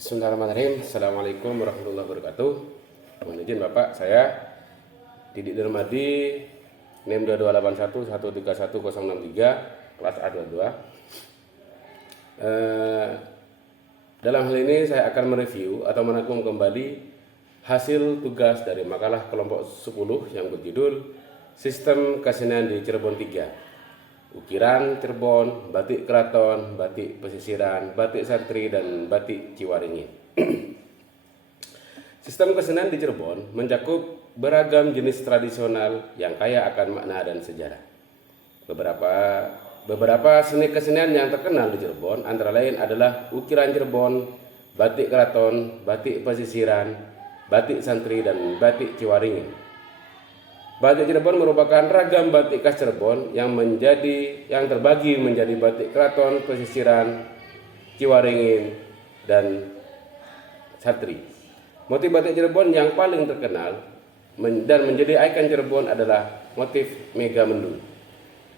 Bismillahirrahmanirrahim. Assalamualaikum warahmatullahi wabarakatuh. Mohon izin Bapak, saya Didik Dermadi, NIM 2281131063, kelas A22. Dalam hal ini saya akan mereview atau merangkum kembali hasil tugas dari makalah kelompok 10 yang berjudul Sistem Kesenian di Cirebon 3. Ukiran Cirebon, batik keraton, batik pesisiran, batik santri, dan batik Ciwaringin. Sistem kesenian di Cirebon mencakup beragam jenis tradisional yang kaya akan makna dan sejarah. Beberapa seni kesenian yang terkenal di Cirebon antara lain adalah ukiran Cirebon, batik keraton, batik pesisiran, batik santri, dan batik Ciwaringin. Batik Cirebon merupakan ragam batik khas Cirebon yang terbagi menjadi batik keraton, pesisiran, Ciwaringin, dan santri. Motif batik Cirebon yang paling terkenal dan menjadi ikon Cirebon adalah motif Mega Mendung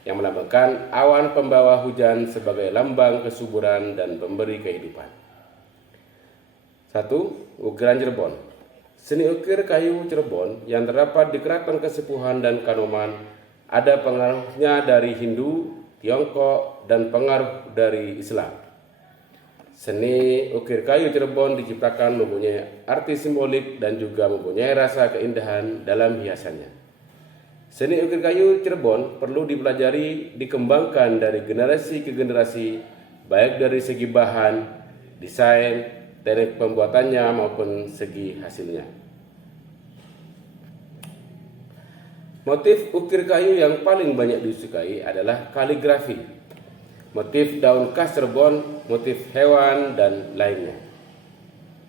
yang melambangkan awan pembawa hujan sebagai lambang kesuburan dan pemberi kehidupan. 1. Ukiran Cirebon. Seni ukir kayu Cirebon yang terdapat di Keraton Kesepuhan dan Kanoman ada pengaruhnya dari Hindu, Tiongkok, dan pengaruh dari Islam. Seni ukir kayu Cirebon diciptakan mempunyai arti simbolik dan juga mempunyai rasa keindahan dalam hiasannya. Seni ukir kayu Cirebon perlu dipelajari, dikembangkan dari generasi ke generasi, baik dari segi bahan, desain, teknik pembuatannya maupun segi hasilnya. Motif ukir kayu yang paling banyak disukai adalah kaligrafi, motif daun khas Cirebon, motif hewan, dan lainnya.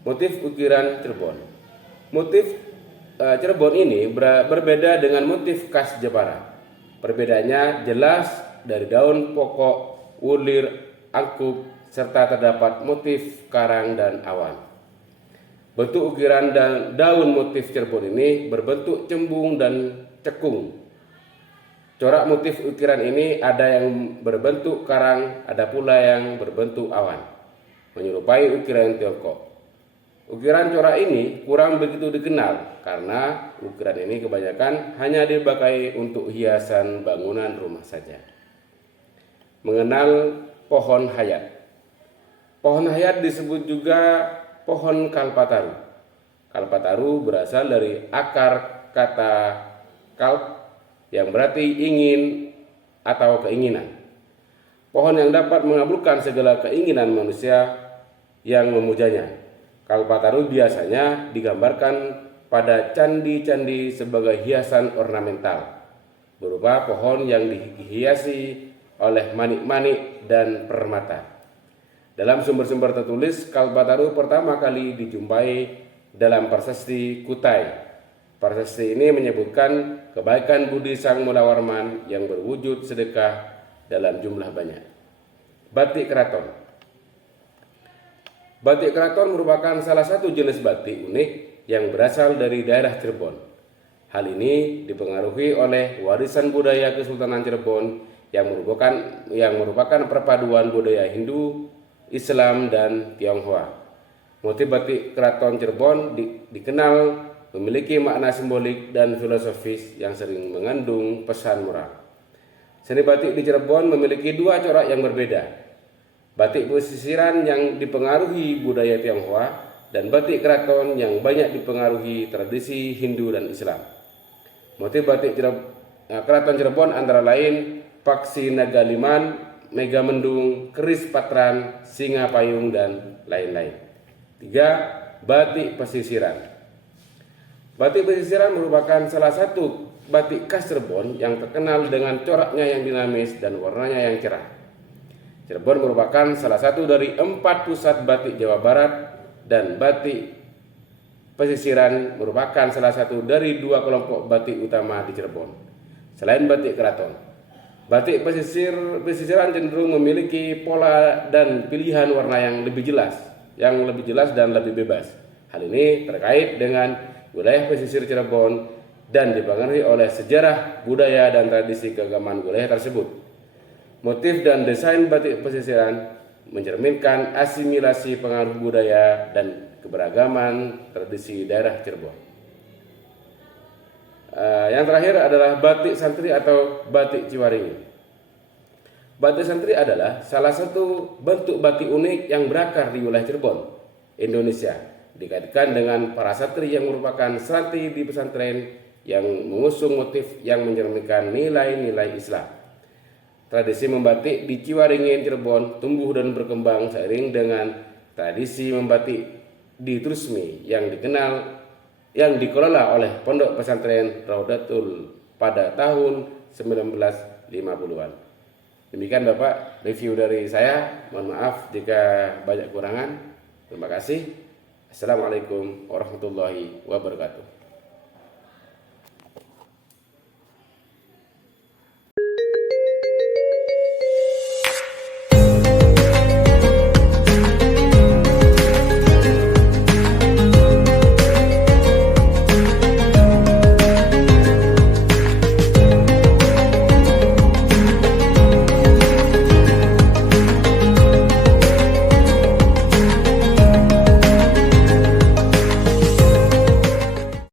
Motif ukiran Cirebon. Motif Cirebon ini berbeda dengan motif khas Jepara. Perbedaannya jelas dari daun pokok, ulir, angkuk, serta terdapat motif karang dan awan. Bentuk ukiran dan daun motif Cirebon ini berbentuk cembung dan cekung. Corak motif ukiran ini ada yang berbentuk karang, ada pula yang berbentuk awan, menyerupai ukiran Tiongkok. Ukiran corak ini kurang begitu dikenal karena ukiran ini kebanyakan hanya dipakai untuk hiasan bangunan rumah saja. Mengenal pohon hayat. Pohon hayat disebut juga pohon kalpataru. Kalpataru berasal dari akar kata kalp yang berarti ingin atau keinginan. Pohon yang dapat mengabulkan segala keinginan manusia yang memujanya. Kalpataru biasanya digambarkan pada candi-candi sebagai hiasan ornamental, berupa pohon yang dihiasi oleh manik-manik dan permata. Dalam sumber-sumber tertulis, kalpataru pertama kali dijumpai dalam prasasti Kutai. Prasasti ini menyebutkan kebaikan budi sang Mulawarman yang berwujud sedekah dalam jumlah banyak. Batik keraton. Batik keraton merupakan salah satu jenis batik unik yang berasal dari daerah Cirebon. Hal ini dipengaruhi oleh warisan budaya Kesultanan Cirebon yang merupakan perpaduan budaya Hindu, Islam, dan Tionghoa. Motif batik keraton Cirebon dikenal memiliki makna simbolik dan filosofis yang sering mengandung pesan moral. Seni batik di Cirebon memiliki dua corak yang berbeda. Batik pesisiran yang dipengaruhi budaya Tionghoa dan batik keraton yang banyak dipengaruhi tradisi Hindu dan Islam. Motif batik keraton Cirebon antara lain Paksi Nagaliman, Megamendung, Keris Patran, Singa Payung, dan lain-lain. 3. Batik pesisiran. Batik pesisiran merupakan salah satu batik khas Cirebon yang terkenal dengan coraknya yang dinamis dan warnanya yang cerah. Cirebon merupakan salah satu dari 4 pusat batik Jawa Barat, dan batik pesisiran merupakan salah satu dari 2 kelompok batik utama di Cirebon. Selain batik keraton, batik pesisiran cenderung memiliki pola dan pilihan warna yang lebih jelas dan lebih bebas. Hal ini terkait dengan wilayah pesisir Cirebon dan dipengaruhi oleh sejarah, budaya, dan tradisi keagamaan wilayah tersebut. Motif dan desain batik pesisiran mencerminkan asimilasi pengaruh budaya dan keberagaman tradisi daerah Cirebon. Yang terakhir adalah batik santri atau batik Ciwaringin. Batik santri adalah salah satu bentuk batik unik yang berakar di wilayah Cirebon, Indonesia. Dikaitkan dengan para santri yang merupakan santri di pesantren yang mengusung motif yang mencerminkan nilai-nilai Islam. Tradisi membatik di Ciwaringin, Cirebon tumbuh dan berkembang seiring dengan tradisi membatik di Trusmi yang dikelola oleh Pondok Pesantren Raudatul pada tahun 1950-an. Demikian Bapak review dari saya. Mohon maaf jika banyak kurangan. Terima kasih. Assalamualaikum warahmatullahi wabarakatuh.